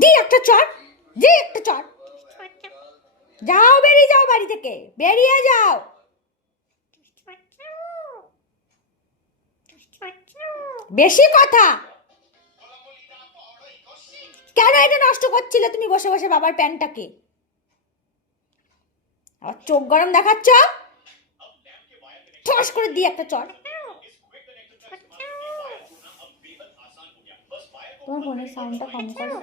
দি একটা চট, দি একটা চট। যাও, বেরিয়ে যাও বাড়ি থেকে, বেরিয়ে যাও। বেশি কথা। কেন এটা নষ্ট করছিলে তুমি বসে বসে বাবার প্যান্টটাকে? আবার চোখ গরম দেখাচ্ছ। ঠস করে দি একটা চট। তোমার ফোনের সাউন্ডটা কম করো।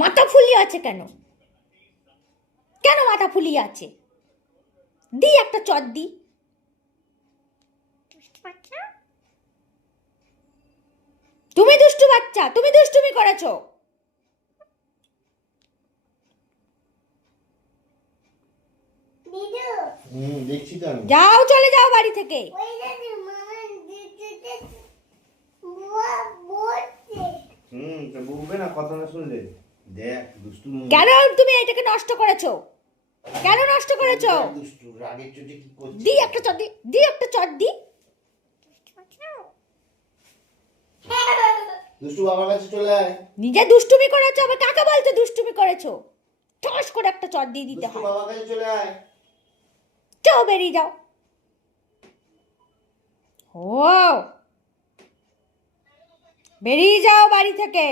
মাথা ফুলিয়ে আছে কেন? কেন মাথা ফুলিয়ে আছে? দি একটা চট দি। তুমি দুষ্টু বাচ্চা, তুমি দুষ্টুমি করেছো। দেখছি তো আমি। যাও, চলে যাও বাড়ি থেকে। বলবে না কথা না শুনলে। দেখ দুষ্টু কেন তুমি এটাকে নষ্ট করেছো? কেন নষ্ট করেছো? দুষ্টু রাগের চোটে কি করছিস? দি একটা চট দি, দি একটা চট দি। দুষ্টু বাবার কাছে চলে আয়। নিজে দুষ্টুমি করেছো, আবার কাকে বলছো দুষ্টুমি করেছো? ঠস করে একটা চট দিয়ে দিতে দুষ্টু হয়। বাবার কাছে চলে আয়। যাও, বেরিয়ে যাও। ও, বেরিয়ে যাও বাড়ি থেকে।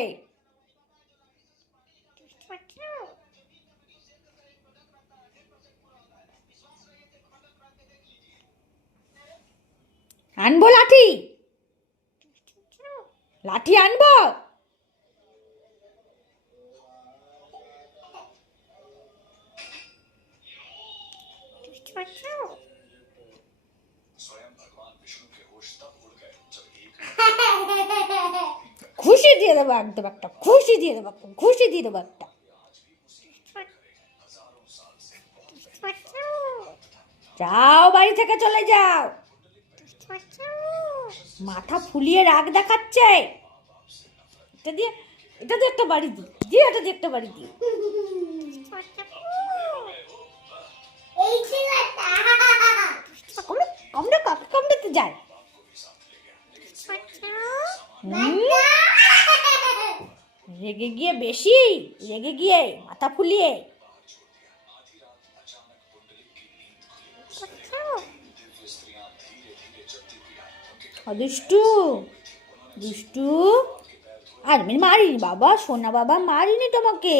আনবো লাঠি, লাঠি আনবো। খুশি দিয়ে দেবো একদম, একটা খুশি দিয়ে দেবো, একটা খুশি দিয়ে দেবো একটা। যাও, বাড়ি থেকে চলে যাও। মাথা ফুলিয়ে রাগ দেখাচ্ছে। এটা দিয়ে, এটা দিয়ে একটা বাড়ি দি, দিয়ে এটা দিয়ে একটা বাড়ি দি। কামড়ে কাকে কামড়াতে যায়? রেগে গিয়ে বেশি, রেগে গিয়ে মাথা ফুলিয়ে। দুষ্টু, দুষ্টু। আর আমি মারিনি বাবা, সোনা বাবা, মারিনি তোমাকে।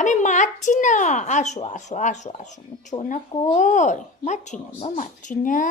আমি মারছি না। আসো আসো আসো আসো, সোনা কই? মারছি না বাবা, মারছি না।